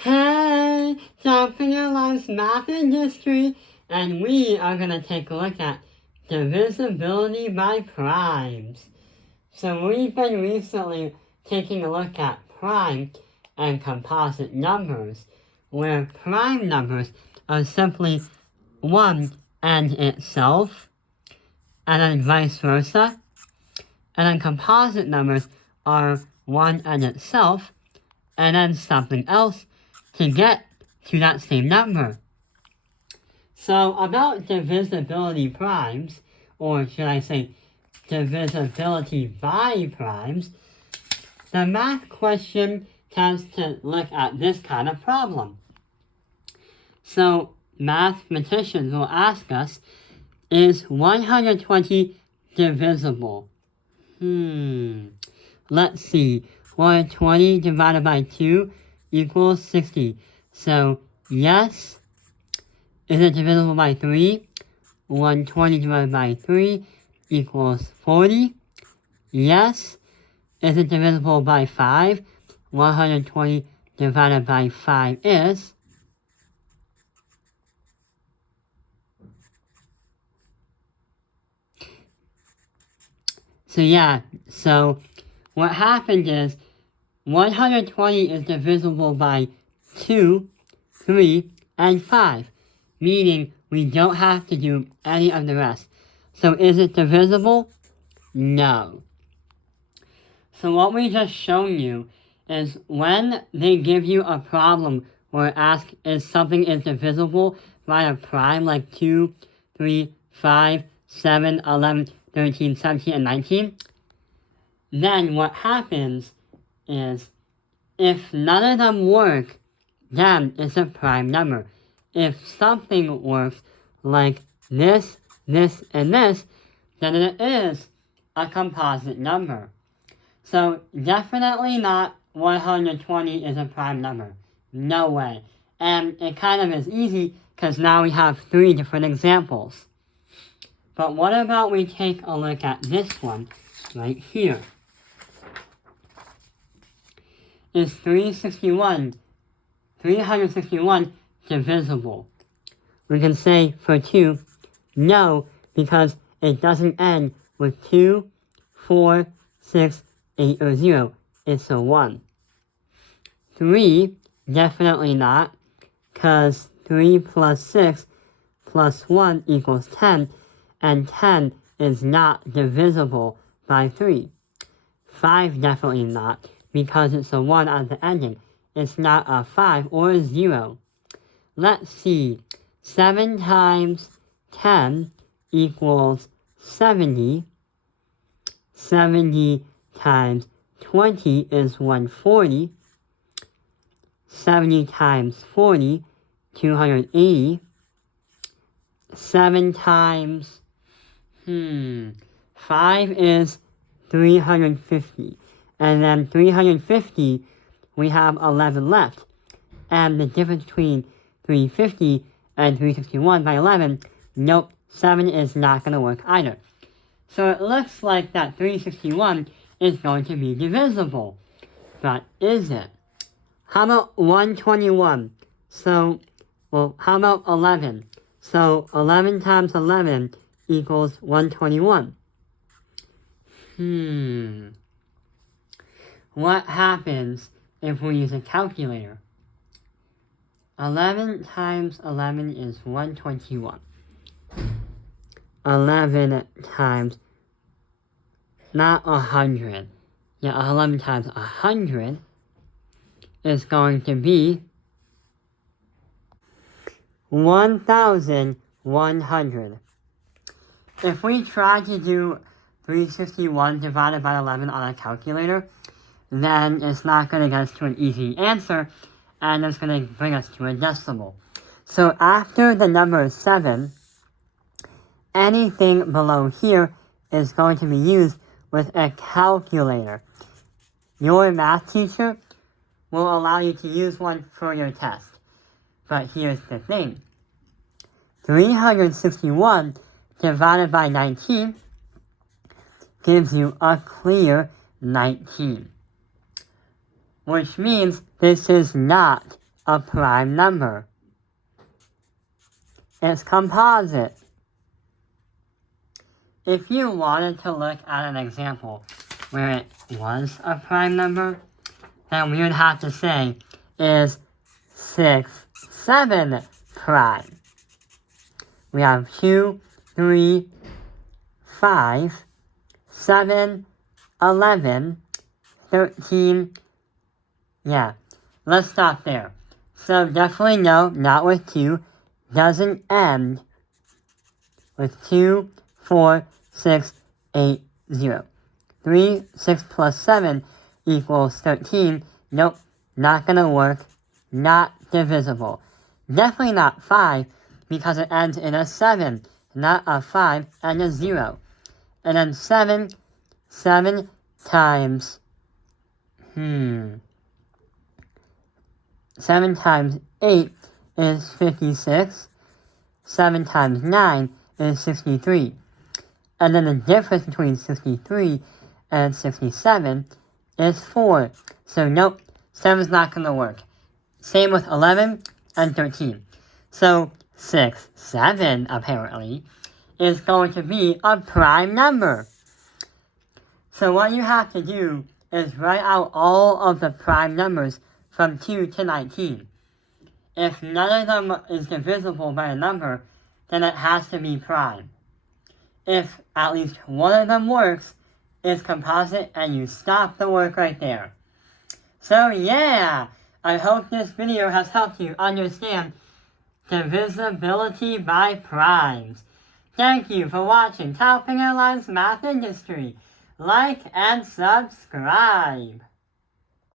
Hey, Jumping Lives Math and History, and we are going to take a look at divisibility by primes. So we've been recently taking a look at prime and composite numbers, where prime numbers are simply 1 and itself, and then vice versa, and then composite numbers are 1 and itself, and then something else to get to that same number. So about divisibility primes, or should I say divisibility by primes, the math question tends to look at this kind of problem. So mathematicians will ask us, is 120 divisible? Let's see. 120 divided by 2 equals 60. So, yes. Is it divisible by 3? 120 divided by 3 equals 40. Yes. Is it divisible by 5? 120 divided by 5 is... So what happened is 120 is divisible by 2, 3, and 5, meaning we don't have to do any of the rest. So is it divisible? No. So what we just shown you is when they give you a problem or ask if something is divisible by a prime like 2, 3, 5, 7, 11, 13, 17, and 19, then what happens is if none of them work, then it's a prime number. If something works like this, this, and this, then it is a composite number. So definitely not 120 is a prime number. No way. And it kind of is easy because now we have 3 different examples. But what about we take a look at this one right here? Is 361 divisible? We can say for 2, no, because it doesn't end with 2, 4, 6, 8, or 0. It's a 1. 3, definitely not, because 3 plus 6 plus 1 equals 10, and 10 is not divisible by 3. 5, definitely not, because it's a 1 at the ending. It's not a 5 or a 0. Let's see. 7 times 10 equals 70. 70 times 20 is 140. 70 times 40, 280. 7 times 5 is 350. And then 350, we have 11 left. And the difference between 350 and 361 by 11, nope, 7 is not going to work either. So it looks like that 361 is going to be divisible. But is it? How about 121? So, how about 11? So 11 times 11 equals 121. What happens if we use a calculator? 11 times 11 is 121. 11 times, not 100. 11 times 100 is going to be 1,100. If we try to do 361 divided by 11 on a calculator, then it's not going to get us to an easy answer, and it's going to bring us to a decimal. So after the number 7, anything below here is going to be used with a calculator. Your math teacher will allow you to use one for your test. But here's the thing. 361 divided by 19 gives you a clear 19. Which means this is not a prime number. It's composite. If you wanted to look at an example where it was a prime number, then we would have to say, is 6, 7 prime? We have 2, 3, 5, 7, 11, 13, yeah, let's stop there. So definitely no, not with 2, doesn't end with 2, 4, 6, 8, 0. 3, 6 plus 7 equals 13. Nope, not gonna work, not divisible. Definitely not 5, because it ends in a 7, not a 5 and a 0. And then 7 times, 7 times 8 is 56. 7 times 9 is 63. And then the difference between 63 and 67 is 4. So nope, 7's not going to work. Same with 11 and 13. So 6, 7 apparently is going to be a prime number. So what you have to do is write out all of the prime numbers from 2 to 19. If none of them is divisible by a number, then it has to be prime. If at least one of them works, it's composite, and you stop the work right there. So yeah, I hope this video has helped you understand divisibility by primes. Thank you for watching Top Airlines Math Industry. Like and subscribe.